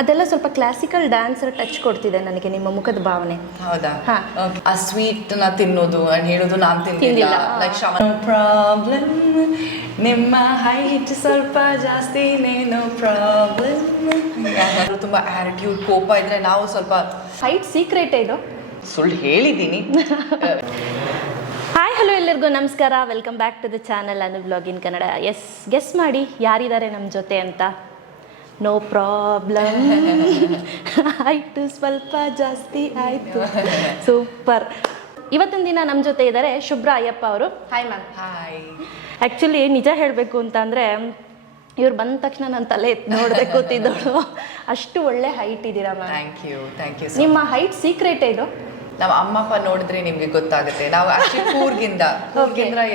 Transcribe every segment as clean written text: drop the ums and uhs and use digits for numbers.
ಅದೆಲ್ಲ ಸ್ವಲ್ಪ classical dancer touch ಕೊಡ್ತಿದೆ ನನಗೆ ನಿಮ್ಮ ಮುಖದ ಭಾವನೆ. ಹೌದಾ? ಹಾ. ಆ ಸ್ವೀಟ್ ನ ತಿನ್ನೋದು ಅಂಡ್ ಹೇಳೋದು ನಾನು ತಿಂದಿಲ್ಲ. ಲೈಕ್ ಪ್ರಾಬ್ಲಮ್, ನಿಮ್ಮ ಹೈಟ್ ಸ್ವಲ್ಪ ಜಾಸ್ತಿನೇನೋ ಪ್ರಾಬ್ಲಮ್. ತುಂಬಾ ಆಟಿಟ್ಯೂಡ್, ಕೋಪ ಇದ್ರೆ ನಾವು ಸ್ವಲ್ಪ ಹೈಟ್ ಸೀಕ್ರೆಟ್ ಇದು. ಸುಳ್ಳು ಹೇಳಿದ್ದೀನಿ. ಹಾಯ್ ಹಲೋ ಎಲ್ಲರಿಗೂ ನಮಸ್ಕಾರ, welcome back to the channel Anu vlog in Kannada. Yes, guess ಮಾಡಿ ಯಾರಿದ್ದಾರೆ ನಮ್ಮ ಜೊತೆ ಅಂತ. ನೋ ಪ್ರಾಬ್ಲಮ್, ಹೈಟು ಸ್ವಲ್ಪ ಜಾಸ್ತಿ ಆಯಿತು. ಸೂಪರ್. ಇವತ್ತಿನ ದಿನ ನಮ್ಮ ಜೊತೆ ಇದ್ದಾರೆ ಶುಬ್ರ ಅಯ್ಯಪ್ಪ ಅವರು. Hi ma'am. ಹಾಯ್. ಆ್ಯಕ್ಚುಲಿ ನಿಜ ಹೇಳಬೇಕು ಅಂತ ಅಂದರೆ ಇವ್ರು ಬಂದ ತಕ್ಷಣ ನನ್ನ ತಲೆ ನೋಡದೆ ಕೂತಿದ್ದಳು. ಅಷ್ಟು ಒಳ್ಳೆ ಹೈಟ್ ಇದ್ದೀರಾ ಮ್ಯಾಮ್. Thank you. ನಿಮ್ಮ ಹೈಟ್ ಸೀಕ್ರೆಟ್ ಇದು? ನಮ್ಮ ಅಮ್ಮಪ್ಪ ನೋಡಿದ್ರೆ ನಿಮ್ಗೆ ಗೊತ್ತಾಗುತ್ತೆ. ನಾವು ಆಕ್ಚುಲಿ ಕೂರ್ಗಿಂದ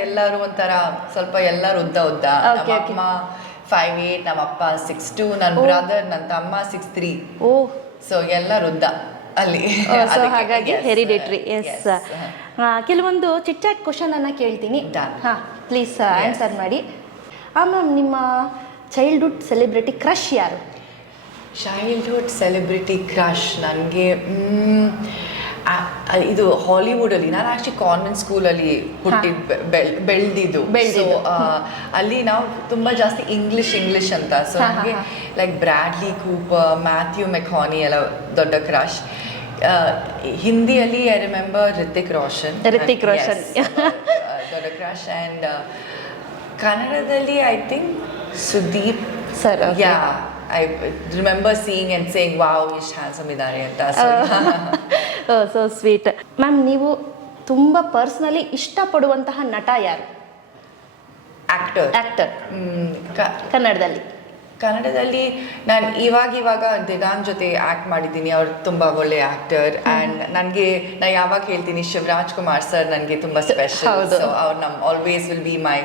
ಎಲ್ಲರೂ ಒಂಥರ ಸ್ವಲ್ಪ ಎಲ್ಲರೂ ಉದ್ದ. ನಮ್ಮ ಅಮ್ಮ 5'8", ನಮ್ಮ ಅಪ್ಪ 6'2", ನನ್ನ ಬ್ರದರ್ ನನ್ನ ತಮ್ಮ 6'3". ಓಹ್, ಸೊ ಎಲ್ಲರೂ ಉದ್ದ ಅಲ್ಲಿ. ಹಾಗಾಗಿ ಹೆರಿಡಿಟ್ರಿ. ಎಸ್. ಕೆಲವೊಂದು ಚಿಟ್ ಚಾಟ್ ಕ್ವಶನ್ ಅನ್ನ ಕೇಳ್ತೀನಿ. ಹಾಂ, ಪ್ಲೀಸ್ ಆನ್ಸರ್ ಮಾಡಿ. ಮ್ಯಾಮ್, ನಿಮ್ಮ ಚೈಲ್ಡ್ಹುಡ್ ಸೆಲೆಬ್ರಿಟಿ ಕ್ರಶ್ ಯಾರು? ಚೈಲ್ಡ್ಹುಡ್ ಸೆಲೆಬ್ರಿಟಿ ಕ್ರಶ್ ನನಗೆ ಇದು ಹಾಲಿವುಡಲ್ಲಿ. ನಾನು ಆ್ಯಕ್ಚುಲಿ ಕಾನ್ವೆಂಟ್ ಸ್ಕೂಲಲ್ಲಿ ಹುಟ್ಟಿದ್ದು ಬೆಳೆದಿದ್ದು. ಸೊ ಅಲ್ಲಿ ನಾವು ತುಂಬ ಜಾಸ್ತಿ ಇಂಗ್ಲಿಷ್ ಅಂತ. ಸೊ ನನಗೆ ಲೈಕ್ ಬ್ರ್ಯಾಡ್ಲಿ ಕೂಪರ್, ಮ್ಯಾಥ್ಯೂ ಮೆಕಾನಿ ಎಲ್ಲ ದೊಡ್ಡ ಕ್ರಶ್. ಹಿಂದಿಯಲ್ಲಿ ಐ ರಿಮೆಂಬರ್ ರಿತಿಕ್ ರೋಷನ್ ದೊಡ್ಡ ಕ್ರಶ್. ಆ್ಯಂಡ್ ಕನ್ನಡದಲ್ಲಿ I think Sudeep sir. I remember seeing and saying, wow, he's handsome idare anta. So sweet. Ma'am, ನೀವು ತುಂಬ ಪರ್ಸ್ನಲಿ ಇಷ್ಟಪಡುವಂತಹ ನಟ ಯಾರು? ಆಕ್ಟರ್. ಕನ್ನಡದಲ್ಲಿ ನಾನು ಇವಾಗ ದಿಗಾನ್ ಜೊತೆ ಆ್ಯಕ್ಟ್ ಮಾಡಿದ್ದೀನಿ. ಅವ್ರು ತುಂಬ ಒಳ್ಳೆ ಆ್ಯಕ್ಟರ್. ಆ್ಯಂಡ್ ನಾ ಯಾವಾಗ ಹೇಳ್ತೀನಿ ಶಿವರಾಜ್ ಕುಮಾರ್ ಸರ್ ನನಗೆ ತುಂಬ ಸ್ಪೆಷಲ್. ಸೊ ಅವ್ರು always will be my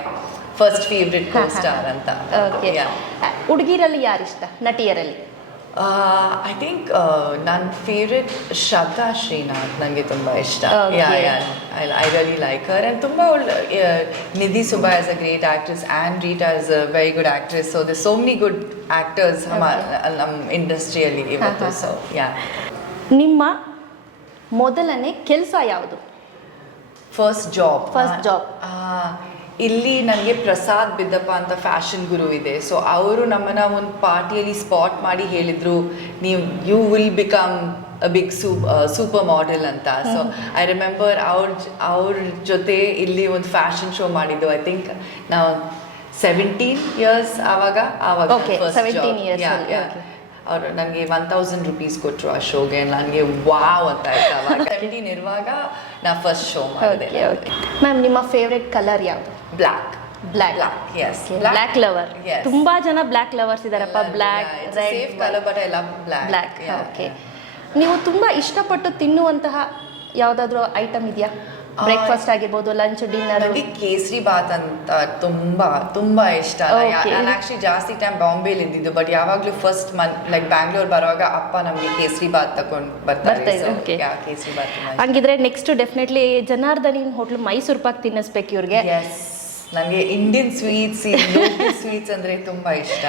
first favourite costar ಅಂತ. ಹುಡುಗಿರಲ್ಲಿ ಯಾರಿಷ್ಟ ನಟಿಯರಲ್ಲಿ? ಐ ಥಿಂಕ್ ನನ್ನ ಫೇವ್ರೆಟ್ ಶ್ರದ್ಧಾ ಶ್ರೀನಾಥ್ ನನಗೆ ತುಂಬ ಇಷ್ಟ. I really like her. And ತುಂಬ ಒಳ್ಳೆ Nidhi Subba as a great actress and Rita as a very good actress. So the so many good actors ನಮ್ಮ ಇಂಡಸ್ಟ್ರಿಯಲ್ಲಿ ಇವತ್ತು. ಸೊ ನಿಮ್ಮ ಮೊದಲನೇ ಕೆಲಸ ಯಾವುದು? ಫಸ್ಟ್ ಜಾಬ್ ಇಲ್ಲಿ ನನಗೆ ಪ್ರಸಾದ್ ಬಿದ್ದಪ್ಪ ಅಂತ ಫ್ಯಾಷನ್ ಗುರು ಇದೆ. ಸೊ ಅವರು ನಮ್ಮನ್ನ ಒಂದು ಪಾರ್ಟಿಯಲ್ಲಿ ಸ್ಪಾಟ್ ಮಾಡಿ ಹೇಳಿದರು, you will become a big super model ಅಂತ. ಸೊ ಐ ರಿಮೆಂಬರ್ ಅವ್ರ ಜೊತೆ ಇಲ್ಲಿ ಒಂದು ಫ್ಯಾಷನ್ ಶೋ ಮಾಡಿದ್ದು. ಐ ಥಿಂಕ್ ನಾವು 17 years ಆವಾಗ ಅವರು ನನಗೆ 1000 rupees ಕೊಟ್ಟರು ಆ ಶೋಗೆ. ನನಗೆ ವಾವ್ ಅಂತ ಆಯ್ತು. ಅವಾಗ 17 ಇರುವಾಗ ನಾ ಫಸ್ಟ್ ಶೋ ಮಾಡಿದೆ. ಮ್ಯಾಮ್, ನಿಮ್ಮ ಫೇವ್ರೆಟ್ ಕಲರ್ ಯಾವುದು? ಬ್ಲ್ಯಾಕ್. Black lover. ತುಂಬಾ ಜನ ಬ್ಲ್ಯಾಕ್ ಲವರ್ಸ್ ಇದಾರಪ್ಪ. Black, red colour, but I love black. Okay. ನೀವು ತುಂಬಾ ಇಷ್ಟಪಟ್ಟು ತಿನ್ನುವಂತಹ ಯಾವುದಾದ್ರೂ ಐಟಮ್ ಇದೆಯಾ? ಬ್ರೇಕ್ಫಾಸ್ಟ್ ಆಗಿರ್ಬೋದು, ಲಂಚ್, ಡಿನ್ನರ್. ನನಗೆ ಕೇಸರಿ ಬಾತ್ ಅಂತ ತುಂಬಾ ಇಷ್ಟ. ನಾನು ಆಕ್ಚುಲಿ ಜಾಸ್ತಿ ಟೈಮ್ ಬಾಂಬೆಲಿ ಇದ್ದಿದ್ದು, ಬಟ್ ಯಾವಾಗಲೂ ಫಸ್ಟ್ ಲೈಕ್ ಬ್ಯಾಂಗ್ಳೂರ್ ಬರುವಾಗ ಅಪ್ಪ ನಮಗೆ ಕೇಸರಿ ಬಾತ್ ತಗೊಂಡು ಬರ್ತಾರೆ. ಕೇಸರಿ ಬಾತ್. ಹಂಗಿದ್ರೆ ನೆಕ್ಸ್ಟ್ ಡೆಫಿನೆಟ್ಲಿ ಜನಾರ್ದನಿನ್ ಹೋಟ್ಲು ಮೈಸೂರು ಪಾಕ್ ತಿನ್ನಿಸ್ಬೇಕು ಇವ್ರಿಗೆ. ನನಗೆ ಇಂಡಿಯನ್ ಸ್ವೀಟ್ಸ್ ಅಂದರೆ ತುಂಬಾ ಇಷ್ಟ.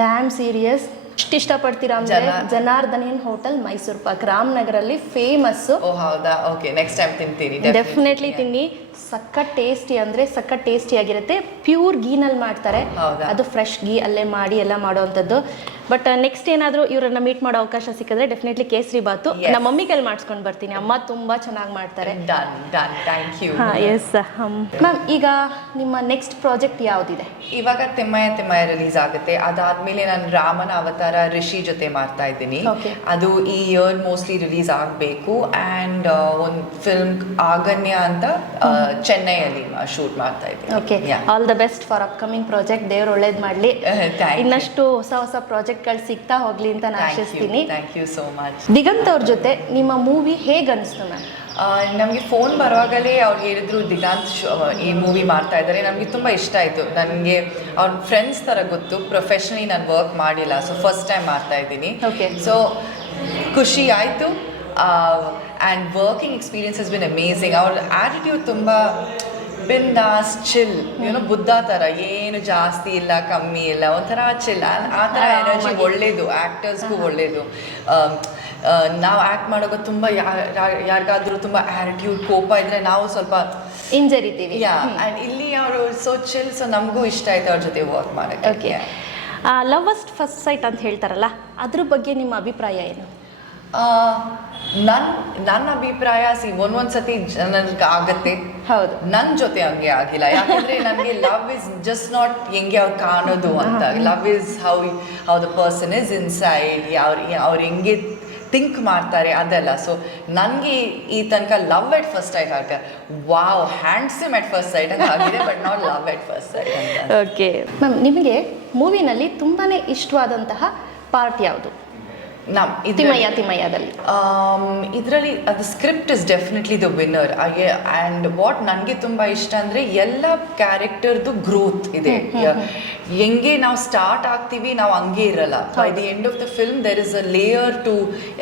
Damn serious. ಎಷ್ಟು ಇಷ್ಟಪಡ್ತೀರಾ ಅಂದರೆ ಜನಾರ್ದನಿನ್ ಹೋಟೆಲ್ ಮೈಸೂರು ಪಾಕ್ ರಾಮನಗರಲ್ಲಿ ಫೇಮಸ್. ಹೌದಾ? ಓಕೆ, ನೆಕ್ಸ್ಟ್ ಟೈಮ್ ತಿಂತೀನಿ. ಡೆಫಿನೆಟ್ಲಿ ತಿನ್ನಿ. ಸಖತ್ ಟೇಸ್ಟಿ ಅಂದರೆ ಸಖತ್ ಟೇಸ್ಟಿ ಆಗಿರುತ್ತೆ. ಪ್ಯೂರ್ ಗೀನಲ್ಲಿ ಮಾಡ್ತಾರೆ. ಅದು ಫ್ರೆಶ್ ಗೀ ಅಲ್ಲೇ ಮಾಡಿ ಎಲ್ಲ ಮಾಡೋವಂಥದ್ದು. ಬಟ್ ನೆಕ್ಸ್ಟ್ ಏನಾದರೂ ಇವರನ್ನ ಮೀಟ್ ಮಾಡೋ ಅವಕಾಶ ಸಿಕ್ಕಿದ್ರೆ ಡೆಫಿನೆಟ್ಲಿ ಕೇಸರಿ ಬಾತು ನಮ್ಮ ಮಮ್ಮಿ ಕೈಲಿ ಮಾಡಿಸ್ಕೊಂಡು ಬರ್ತೀನಿ. ಅಮ್ಮ ತುಂಬ ಚೆನ್ನಾಗಿ ಮಾಡ್ತಾರೆ. Thank you. ಎಸ್ ಮ್ಯಾಮ್, ಈಗ ನಿಮ್ಮ ನೆಕ್ಸ್ಟ್ ಪ್ರಾಜೆಕ್ಟ್ ಯಾವುದಿದೆ? ಇವಾಗ ತಿಮ್ಮಯ್ಯ ರಿಲೀಸ್ ಆಗುತ್ತೆ. ಅದಾದ್ಮೇಲೆ ನಾನು ರಾಮನ ಅವತಾರ ರಿಷಿ ಜೊತೆ ಮಾಡ್ತಾ ಇದ್ದೀನಿ. ಅದು ಈ ಇಯರ್ ಮೋಸ್ಟ್ಲಿ ರಿಲೀಸ್ ಆಗಬೇಕು. ಆ್ಯಂಡ್ ಒಂದು ಫಿಲ್ಮ್ ಆಗನ್ಯ ಅಂತ ಚೆನ್ನೈಯಲ್ಲಿ ಶೂಟ್ ಮಾಡ್ತಾ ಇದ್ದೀನಿ. Okay, all the best for upcoming project. ದೇವ್ರು ಒಳ್ಳೇದು ಮಾಡಲಿ. ಇನ್ನಷ್ಟು ಹೊಸ ಪ್ರಾಜೆಕ್ಟ್ಗಳು ಸಿಗ್ತಾ ಹೋಗ್ಲಿ ಅಂತ ನಾನು ಆಶಿಸ್ತೀನಿ. Thank you so much. Diganth ಅವ್ರ ಜೊತೆ ನಿಮ್ಮ ಮೂವಿ ಹೇಗೆ ಅನಿಸ್ತು ಮ್ಯಾಮ್? ನಮಗೆ ಫೋನ್ ಬರುವಾಗಲೇ ಅವ್ರು ಹೇಳಿದ್ರು ದಿಗಂತ್ ಈ ಮೂವಿ ಮಾಡ್ತಾ ಇದ್ದಾರೆ. ನಮಗೆ ತುಂಬ ಇಷ್ಟ ಆಯಿತು. ನನಗೆ ಅವ್ರ ಫ್ರೆಂಡ್ಸ್ ಥರ ಗೊತ್ತು, ಪ್ರೊಫೆಷನಲಿ ನಾನು ವರ್ಕ್ ಮಾಡಿಲ್ಲ. ಸೊ ಫಸ್ಟ್ ಟೈಮ್ ಮಾಡ್ತಾ ಇದ್ದೀನಿ. ಸೊ ಖುಷಿ ಆಯಿತು. And working experience has been amazing. ಅವ್ರ ಆ್ಯಟಿಟ್ಯೂಡ್ ತುಂಬ ಬಿಂದಾಸ್ ಚಿಲ್ ಏನೋ ಬುದ್ಧ ಥರ, ಏನು ಜಾಸ್ತಿ ಇಲ್ಲ ಕಮ್ಮಿ ಇಲ್ಲ, ಒಂಥರ ಚಿಲ್. ಆ ಥರ ಎನರ್ಜಿ ಒಳ್ಳೇದು, ಆ್ಯಕ್ಟರ್ಸ್ಗೂ ಒಳ್ಳೇದು. ನಾವು ಆ್ಯಕ್ಟ್ ಮಾಡೋದು ತುಂಬ ಯಾರಿಗಾದ್ರೂ ತುಂಬ ಆ್ಯಟಿಟ್ಯೂಡ್ ಕೋಪ ಇದ್ದರೆ ನಾವು ಸ್ವಲ್ಪ ಹಿಂಜರಿತೀವಿ. ಆ್ಯಂಡ್ ಇಲ್ಲಿ ಅವರು ಸೊ ಚಿಲ್, ಸೊ ನಮಗೂ ಇಷ್ಟ ಆಯ್ತು ಅವ್ರ ಜೊತೆ ವರ್ಕ್ ಮಾಡೋಕ್ಕೆ. Okay, love at first sight ಅಂತ ಹೇಳ್ತಾರಲ್ಲ, ಅದ್ರ ಬಗ್ಗೆ ನಿಮ್ಮ ಅಭಿಪ್ರಾಯ ಏನು? ನನ್ನ ಅಭಿಪ್ರಾಯ ಒಂದೊಂದ್ಸತಿ ನನಗೆ ಆಗತ್ತೆ, ಹೌದು, ನನ್ನ ಜೊತೆ ಹಂಗೆ ಆಗಿಲ್ಲ. ಯಾಕಂದ್ರೆ ನನಗೆ ಲವ್ ಇಸ್ ಜಸ್ಟ್ ನಾಟ್ ಹೆಂಗೆ ಅವ್ರು ಕಾಣೋದು ಅಂತ. Love is how the person is inside, ಅವ್ರು ಹೆಂಗೆ ಥಿಂಕ್ ಮಾಡ್ತಾರೆ ಅದೆಲ್ಲ. ಸೊ ನನಗೆ ಈ ತನಕ ಲವ್ ಎಟ್ ಫಸ್ಟ್ ಸೈಟ್ ಆಗುತ್ತೆ, wow handsome at first sight ಅಂತ ಆಗಿದೆ, but not love at first sight ಅಂತ. ಓಕೆ ಮ್ಯಾಮ್, ನಿಮಗೆ ಮೂವಿನಲ್ಲಿ ತುಂಬಾ ಇಷ್ಟವಾದಂತಹ ಪಾರ್ಟ್ ಯಾವುದು? ತಿಮ್ಮಯ್ಯದಲ್ಲಿ ಇದರಲ್ಲಿ ಅದು script is definitely the winner. ಹಾಗೆ ಆ್ಯಂಡ್ ವಾಟ್ ನನಗೆ ತುಂಬ ಇಷ್ಟ ಅಂದರೆ ಎಲ್ಲ ಕ್ಯಾರೆಕ್ಟರ್ದು ಗ್ರೋತ್ ಇದೆ. ಹೆಂಗೆ ನಾವು ಸ್ಟಾರ್ಟ್ ಆಗ್ತೀವಿ ನಾವು ಹಂಗೆ ಇರಲ್ಲ. By the end of the film there is a layer to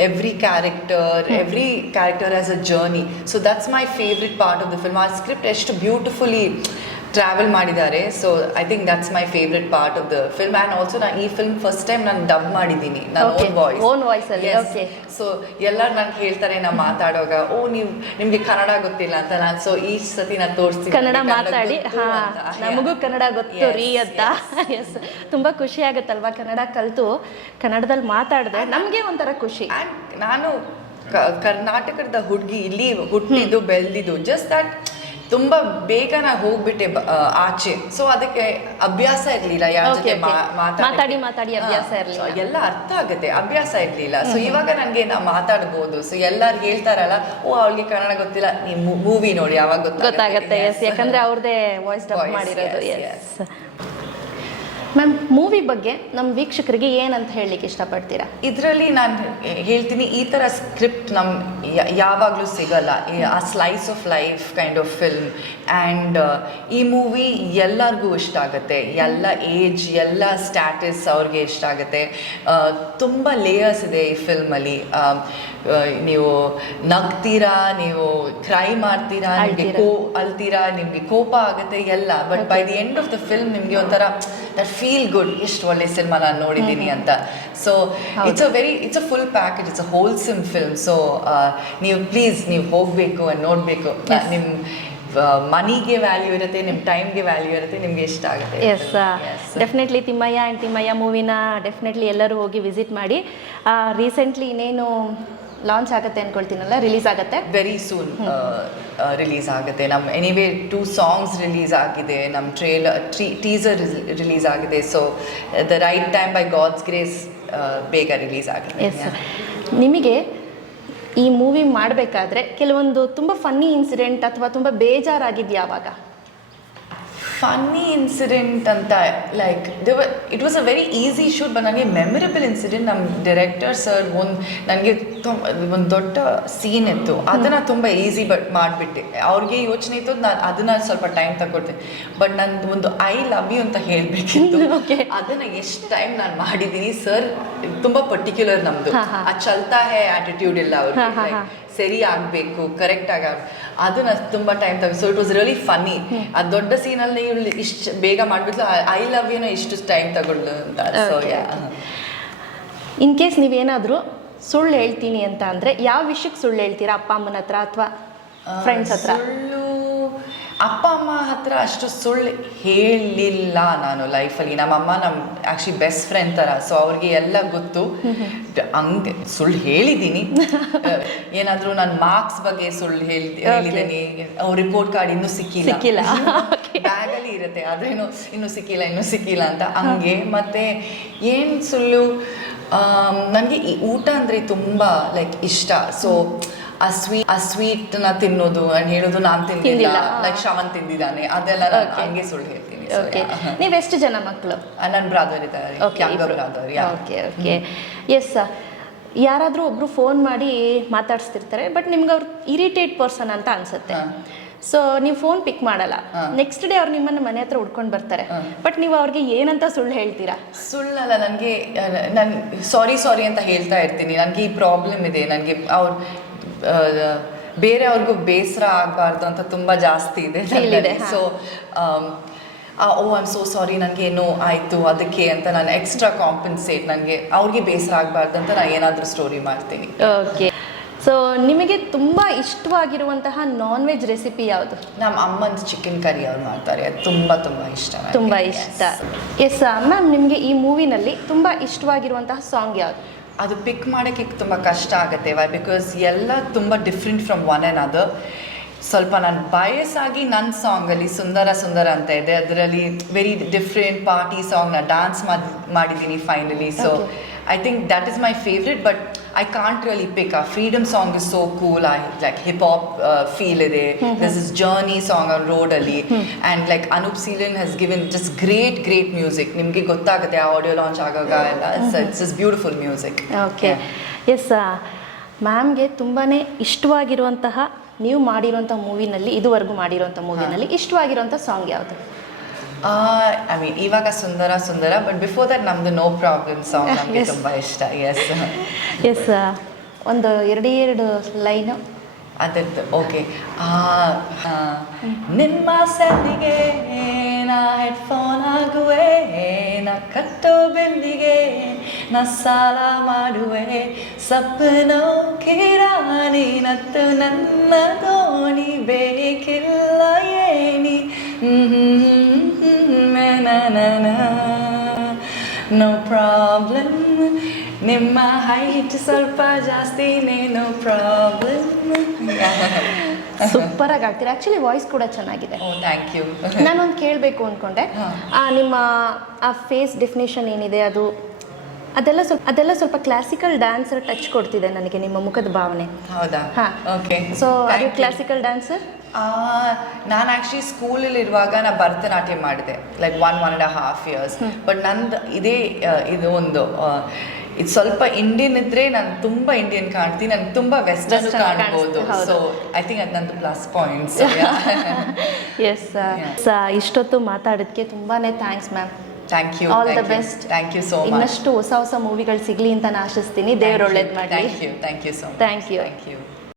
every character has a journey. So that's my favourite part of the film. ಆ ಸ್ಕ್ರಿಪ್ಟ್ ಎಷ್ಟು ಬ್ಯೂಟಿಫುಲಿ ಟ್ರಾವೆಲ್ ಮಾಡಿದ್ದಾರೆ. So I think that's my favourite part of the film. And also ನಾನು ಈ film first time ನಾನು dub ಮಾಡಿದ್ದೀನಿ, ನನ್ನ own ವಾಯ್ಸಲ್ಲಿ. So ಎಲ್ಲರೂ ನನಗೆ ಹೇಳ್ತಾರೆ ನಾನು ಮಾತಾಡುವಾಗ, ನಿಮಗೆ ಕನ್ನಡ ಗೊತ್ತಿಲ್ಲ ಅಂತ. ನಾನು ಸೊ ಈ ಸತಿ ನಾನು ತೋರಿಸ್ತೀನಿ ಕನ್ನಡ ಮಾತಾಡಿ, ನಮಗೂ ಕನ್ನಡ ಗೊತ್ತು ರೀ ಅಂತ. ಎಸ್, ತುಂಬ ಖುಷಿ ಆಗುತ್ತಲ್ವಾ ಕನ್ನಡ ಕಲಿತು ಕನ್ನಡದಲ್ಲಿ ಮಾತಾಡಿದ್ರೆ ನಮಗೆ ಒಂಥರ ಖುಷಿ. ಆ್ಯಂಡ್ ನಾನು ಕರ್ನಾಟಕದ ಹುಡುಗಿ, ಇಲ್ಲಿ ಹುಟ್ಟಿದ್ದು ಬೆಳೆದಿದ್ದು, ಜಸ್ಟ್ ದಟ್ ತುಂಬ ಬೇಗ ನಾನು ಹೋಗ್ಬಿಟ್ಟೆ ಆಚೆ. ಸೊ ಅದಕ್ಕೆ ಅಭ್ಯಾಸ ಇರಲಿಲ್ಲ, ಯಾರ ಜೊತೆ ಮಾತಾಡಿ ಅಭ್ಯಾಸ ಇರಲಿಲ್ಲ, ಎಲ್ಲ ಅರ್ಥ ಆಗುತ್ತೆ, ಅಭ್ಯಾಸ ಇರಲಿಲ್ಲ. ಸೊ ಇವಾಗ ನನಗೆ ನಾವು ಮಾತಾಡ್ಬೋದು. ಸೊ ಎಲ್ಲರೂ ಹೇಳ್ತಾರಲ್ಲ, ಅವಳಿಗೆ ಕನ್ನಡ ಗೊತ್ತಿಲ್ಲ, ನೀವು ಮೂವಿ ನೋಡಿ ಯಾವಾಗ ಗೊತ್ತಾಗುತ್ತೆ. ಎಸ್, ಯಾಕಂದ್ರೆ ಅವ್ರದ್ದೇ ವಾಯ್ಸ್ ಡಬ್ ಮಾಡಿರೋದು. ಎಸ್ ಮ್ಯಾಮ್, ಮೂವಿ ಬಗ್ಗೆ ನಮ್ಮ ವೀಕ್ಷಕರಿಗೆ ಏನಂತ ಹೇಳಲಿಕ್ಕೆ ಇಷ್ಟಪಡ್ತೀರಾ? ಇದರಲ್ಲಿ ನಾನು ಹೇಳ್ತೀನಿ, ಈ ಥರ ಸ್ಕ್ರಿಪ್ಟ್ ಯಾವಾಗಲೂ ಸಿಗಲ್ಲ. ಆ slice of life kind of film. And ಈ ಮೂವಿ ಎಲ್ಲರಿಗೂ ಇಷ್ಟ ಆಗುತ್ತೆ, ಎಲ್ಲ ಏಜ್, ಎಲ್ಲ ಸ್ಟ್ಯಾಟಸ್ ಅವ್ರಿಗೆ ಇಷ್ಟ ಆಗುತ್ತೆ. ತುಂಬ ಲೇಯರ್ಸ್ ಇದೆ ಈ ಫಿಲ್ಮಲ್ಲಿ. ನೀವು ನಗ್ತೀರಾ, ನೀವು ಕ್ರೈ ಮಾಡ್ತೀರಾ, ನಿಮಗೆ ಅಳ್ತೀರಾ, ನಿಮಗೆ ಕೋಪ ಆಗುತ್ತೆ ಎಲ್ಲ. But by the end of the film ನಿಮಗೆ ಒಂಥರ ದಟ್ ಫೀಲ್ ಗುಡ್, ಎಷ್ಟು ಒಳ್ಳೆ ಸಿನಿಮಾ ನಾನು ನೋಡಿದ್ದೀನಿ ಅಂತ. So it's a full package, it's a wholesome film. So ನೀವು ಹೋಗಬೇಕು ಆ್ಯಂಡ್ ನೋಡಬೇಕು. ನಿಮ್ಮ ಮನಿಗೆ ವ್ಯಾಲ್ಯೂ ಇರುತ್ತೆ, ನಿಮ್ಮ ಟೈಮ್ಗೆ ವ್ಯಾಲ್ಯೂ ಇರುತ್ತೆ, ನಿಮಗೆ ಇಷ್ಟ ಆಗುತ್ತೆ. ಎಸ್, ಡೆಫಿನೆಟ್ಲಿ ತಿಮ್ಮಯ್ಯ ಮೂವಿನ ಡೆಫಿನೆಟ್ಲಿ ಎಲ್ಲರೂ ಹೋಗಿ ವಿಸಿಟ್ ಮಾಡಿ. ರೀಸೆಂಟ್ಲಿ ಇನ್ನೇನು ಲಾಂಚ್ ಆಗುತ್ತೆ ಅನ್ಕೊಳ್ತೀನಲ್ಲ, ರಿಲೀಸ್ ಆಗುತ್ತೆ ವೆರಿ ಸೂನ್. ರಿಲೀಸ್ ಆಗುತ್ತೆ. ನಮ್ಮ ಎನಿವೇ 2 ಸಾಂಗ್ಸ್ ರಿಲೀಸ್ ಆಗಿದೆ, ನಮ್ಮ ಟೀಸರ್ ರಿಲೀಸ್ ಆಗಿದೆ. So the right time, by God's grace ಬೇಗ ರಿಲೀಸ್ ಆಗಿದೆ. ಎಸ್, ನಿಮಗೆ ಈ ಮೂವಿ ಮಾಡಬೇಕಾದ್ರೆ ಕೆಲವೊಂದು ತುಂಬ ಫನ್ನಿ ಇನ್ಸಿಡೆಂಟ್ ಅಥವಾ ತುಂಬ ಬೇಜಾರಾಗಿದೆಯಾ? ಯಾವಾಗ ಫನ್ನಿ ಇನ್ಸಿಡೆಂಟ್ ಅಂತ like it was a very easy shoot. But ನನಗೆ ಮೆಮೊರೇಬಲ್ ಇನ್ಸಿಡೆಂಟ್, ನಮ್ಮ ಡೈರೆಕ್ಟರ್ ಸರ್ ನನಗೆ ಒಂದು ದೊಡ್ಡ ಸೀನ್ ಇತ್ತು, ಅದನ್ನು ತುಂಬ ಈಸಿ ಮಾಡಿಬಿಟ್ಟೆ. ಅವ್ರಿಗೆ ಯೋಚನೆ ಇತ್ತು, ನಾನು ಅದನ್ನು ಸ್ವಲ್ಪ ಟೈಮ್ ತಗೊಳ್ತೀನಿ. ಬಟ್ ನಾನು ಒಂದು ಐ ಲವ್ ಯು ಅಂತ ಹೇಳಬೇಕಿತ್ತು, ಅದನ್ನು ಎಷ್ಟು ಟೈಮ್ ನಾನು ಮಾಡಿದ್ದೀನಿ. ಸರ್ ತುಂಬ ಪರ್ಟಿಕ್ಯುಲರ್, ನಮ್ಮದು ಆ ಚಲ್ತಾ ಹೇ ಆ್ಯಟಿಟ್ಯೂಡ್ ಇಲ್ಲ ಅವ್ರಿಗೆ, ಸರಿ ಆಗಬೇಕು, ಕರೆಕ್ಟಾಗಿ ಅದನ್ನ ತುಂಬ ಟೈಮ್ ತಗೋ. So it was really funny. ಆ ದೊಡ್ಡ ಸೀನಲ್ಲಿ ಇಷ್ಟು ಬೇಗ ಮಾಡಿಬಿಟ್ಲು, ಐ ಲವ್ ಯುನ ಇಷ್ಟು ಟೈಮ್ ತಗೊಳ್ಳು ಅಂತ. ಸೊ ಇನ್ ಕೇಸ್ ನೀವೇನಾದರೂ ಸುಳ್ಳು ಹೇಳ್ತೀನಿ ಅಂತ ಅಂದರೆ ಯಾವ ವಿಷಯಕ್ಕೆ ಸುಳ್ಳು ಹೇಳ್ತೀರಾ? ಅಪ್ಪ ಅಮ್ಮನ ಹತ್ರ ಅಥವಾ ಫ್ರೆಂಡ್ಸ್ ಹತ್ರ? ಸುಳ್ಳು ಅಪ್ಪ ಅಮ್ಮ ಹತ್ರ ಅಷ್ಟು ಸುಳ್ಳು ಹೇಳಿಲ್ಲ ನಾನು ಲೈಫಲ್ಲಿ. ನಮ್ಮಮ್ಮ ಆ್ಯಕ್ಚುಲಿ ಬೆಸ್ಟ್ ಫ್ರೆಂಡ್ ಥರ. ಸೊ ಅವ್ರಿಗೆ ಎಲ್ಲ ಗೊತ್ತು. ಹಂಗೆ ಸುಳ್ಳು ಹೇಳಿದ್ದೀನಿ. ಏನಾದರೂ ನಾನು ಮಾರ್ಕ್ಸ್ ಬಗ್ಗೆ ಸುಳ್ಳು ಹೇಳಿದ್ದೀನಿ. ಅವ್ರ ರಿಪೋರ್ಟ್ ಕಾರ್ಡ್ ಇನ್ನೂ ಸಿಕ್ಕಿಲ್ಲ, ಬ್ಯಾಗಲ್ಲಿ ಇರುತ್ತೆ, ಅದೇನು ಇನ್ನೂ ಸಿಕ್ಕಿಲ್ಲ ಅಂತ ಹಂಗೆ. ಮತ್ತು ಏನು ಸುಳ್ಳು, ನನಗೆ ಈ ಊಟ ಅಂದರೆ ತುಂಬ ಲೈಕ್ ಇಷ್ಟ. ಸೊ ಆ ಸ್ವೀಟ್ನ ತಿನ್ನೋದು ಅಂಡ್ ಹೇಳೋದು ನಾನು ತಿಂದಿಲ್ಲ, ಲೈಕ್ ಶ್ರವಣ್ ತಿಂದಿದ್ದಾನೆ, ಅದೆಲ್ಲ ನಾನು ಹಂಗೆ ಸುಳ್ಳು ಹೇಳ್ತೀನಿ. ನೀವೆಷ್ಟು ಜನ ಮಕ್ಕಳು? ನನ್ನ ಬ್ರಾದರ್ ಇದ್ದಾರೆ, ಬ್ರಾದರ್. ಓಕೆ. ಎಸ್, ಯಾರಾದರೂ ಒಬ್ರು ಫೋನ್ ಮಾಡಿ ಮಾತಾಡ್ಸ್ತಿರ್ತಾರೆ, ಬಟ್ ನಿಮ್ಗೆ ಅವ್ರು ಇರಿಟೇಟ್ ಪರ್ಸನ್ ಅಂತ ಅನ್ಸುತ್ತೆ. ಸೊ ನೀವು ಫೋನ್ ಪಿಕ್ ಮಾಡಲ್ಲ, ನೆಕ್ಸ್ಟ್ ಡೇ ಅವ್ರು ನಿಮ್ಮನ್ನು ಮನೆ ಹತ್ರ ಹುಡ್ಕೊಂಡು ಬರ್ತಾರೆ, ಬಟ್ ನೀವು ಅವ್ರಿಗೆ ಏನಂತ ಸುಳ್ಳು ಹೇಳ್ತೀರಾ? ಸುಳ್ಳಲ್ಲ, ನನಗೆ ನಾನು ಸಾರಿ ಅಂತ ಹೇಳ್ತಾ ಇರ್ತೀನಿ. ನನಗೆ ಈ ಪ್ರಾಬ್ಲಮ್ ಇದೆ, ನನಗೆ ಬೇರೆಯವ್ರಿಗೂ ಬೇಸರ ಆಗಬಾರ್ದು ಅಂತ ತುಂಬ ಜಾಸ್ತಿ ಇದೆ. So oh I am so sorry, ನನಗೆ ಏನೋ ಆಯಿತು ಅದಕ್ಕೆ ಅಂತ ನಾನು ಎಕ್ಸ್ಟ್ರಾ ಕಾಂಪನ್ಸೇಟ್, ನನಗೆ ಅವ್ರಿಗೆ ಬೇಸರ ಆಗಬಾರ್ದು ಅಂತ ನಾನು ಏನಾದರೂ ಸ್ಟೋರಿ ಮಾಡ್ತೀನಿ. ಓಕೆ. ಸೊ ನಿಮಗೆ ತುಂಬ ಇಷ್ಟವಾಗಿರುವಂತಹ ನಾನ್ ವೆಜ್ ರೆಸಿಪಿ ಯಾವುದು? ನಮ್ಮ ಅಮ್ಮನ ಚಿಕನ್ ಕರಿ ಅವ್ರು ಮಾಡ್ತಾರೆ, ಅದು ತುಂಬ ತುಂಬ ಇಷ್ಟ. ತುಂಬ ಇಷ್ಟ. ಎಸ್ ಮ್ಯಾಮ್, ನಿಮಗೆ ಈ ಮೂವಿನಲ್ಲಿ ತುಂಬ ಇಷ್ಟವಾಗಿರುವಂತಹ ಸಾಂಗ್ ಯಾವುದು? ಅದು ಪಿಕ್ ಮಾಡೋಕ್ಕೆ ತುಂಬ ಕಷ್ಟ ಆಗುತ್ತೆ. ವೈ ಬಿಕಾಸ್ ಎಲ್ಲ ತುಂಬ different from one and other. ಸ್ವಲ್ಪ ನಾನು ಬಯಸ್ ಆಗಿ ನನ್ನ ಸಾಂಗಲ್ಲಿ ಸುಂದರ ಸುಂದರ ಅಂತ ಇದೆ, ಅದರಲ್ಲಿ ವೆರಿ ಡಿಫ್ರೆಂಟ್ ಪಾರ್ಟಿ ಸಾಂಗ್ ನಾನು ಡ್ಯಾನ್ಸ್ ಮಾಡಿದ್ದೀನಿ finally. So I think that is my favourite, but I can't really pick. Our freedom song is so cool. I like hip hop feel ide. There's this journey song on road ali, and like Anup Seelan has given just great music. Nimge gottagute audio launch agaga ella. It's just beautiful music. Okay. Yes, ಮ್ಯಾಮ್ಗೆ ತುಂಬಾ ಇಷ್ಟವಾಗಿರುವಂತಹ, ನೀವು ಮಾಡಿರುವಂಥ ಮೂವಿನಲ್ಲಿ, ಇದುವರೆಗೂ ಮಾಡಿರುವಂಥ ಮೂವಿನಲ್ಲಿ ಇಷ್ಟವಾಗಿರುವಂಥ song ಯಾವುದು? I mean ಇವಾಗ ಸುಂದರ ಸುಂದರ, but before that ನಮ್ದು no problem song ನಮಗೆ ತುಂಬ ಇಷ್ಟ. ಎಸ್ ಒಂದು ಎರಡು ಲೈನು ಅದದ್ದು. ಓಕೆ. ನಿಮ್ಮ ಸೆಲ್ಲಿಗೆ ನಾ ಹೆಡ್ಫೋನ್ ಆಗುವೆ, ನಾ ಕಟ್ಟೋ ಬೆಲ್ಲಿಗೆ ನಾ ಸಾಲ ಮಾಡುವೆ, ಸಪ್ಪನೋ ಕಿರಾಣಿ ನತ್ತು ನನ್ನ ದೋಣಿ ಬೇಕಿಲ್ಲ ಏನಿ ನೋ ಪ್ರಾಬ್ಲಮ್, ನಿಮ್ಮ ಹೈಟ್ ಸ್ವಲ್ಪ ಜಾಸ್ತಿನೇ, ನೋ ಪ್ರಾಬ್ಲಮ್. ಸೂಪರಾಗಿ ಆಡ್ತೀರಾ. ಆ್ಯಕ್ಚುಲಿ ವಾಯ್ಸ್ ಕೂಡ ಚೆನ್ನಾಗಿದೆ. Thank you. ನಾನೊಂದು ಕೇಳಬೇಕು ಅಂದ್ಕೊಂಡೆ, ನಿಮ್ಮ ಆ ಫೇಸ್ ಡೆಫಿನೇಷನ್ ಏನಿದೆ ಅದೆಲ್ಲ ಸ್ವಲ್ಪ ಕ್ಲಾಸಿಕಲ್ ಡ್ಯಾನ್ಸರ್ ಟಚ್ ಕೊಡ್ತಿದೆ ನನಗೆ, ನಿಮ್ಮ ಮುಖದ ಭಾವನೆ. ಹೌದಾ? ಓಕೆ. ಸೊ ಅದು ಕ್ಲಾಸಿಕಲ್ ಡ್ಯಾನ್ಸರ್? ನಾನು ಆ್ಯಕ್ಚುಲಿ ಸ್ಕೂಲಲ್ಲಿರುವಾಗ ನಾನು ಭರತನಾಟ್ಯ ಮಾಡಿದೆ, ಲೈಕ್ 1.5 years. ಬಟ್ ನಂದು ಇದು ಒಂದು ಇದು ಸ್ವಲ್ಪ ಇಂಡಿಯನ್ ಇದ್ರೆ ನಾನು ತುಂಬ ಇಂಡಿಯನ್ ಕಾಣ್ತೀನಿ, ನನಗೆ ತುಂಬ ವೆಸ್ಟರ್ನ್ ಕಾಣ್ಬೋದು. ಸೊ ಐ ಥಿಂಕ್ ಅದು ನಂದು ಪ್ಲಸ್ ಪಾಯಿಂಟ್ಸ್. ಎಸ್. ಇಷ್ಟೊತ್ತು ಮಾತಾಡೋದಕ್ಕೆ ತುಂಬಾ thanks ma'am. Thank you. All the best. Thank you so much. ಇನ್ನಷ್ಟು ಹೊಸ ಮೂವಿಗಳು ಸಿಗಲಿ ಅಂತ ನಾನು ಆಶಿಸ್ತೀನಿ. ದೇವ್ರು ಒಳ್ಳೇದು ಮಾಡಿ. Thank you so much. Thank you. Thank you.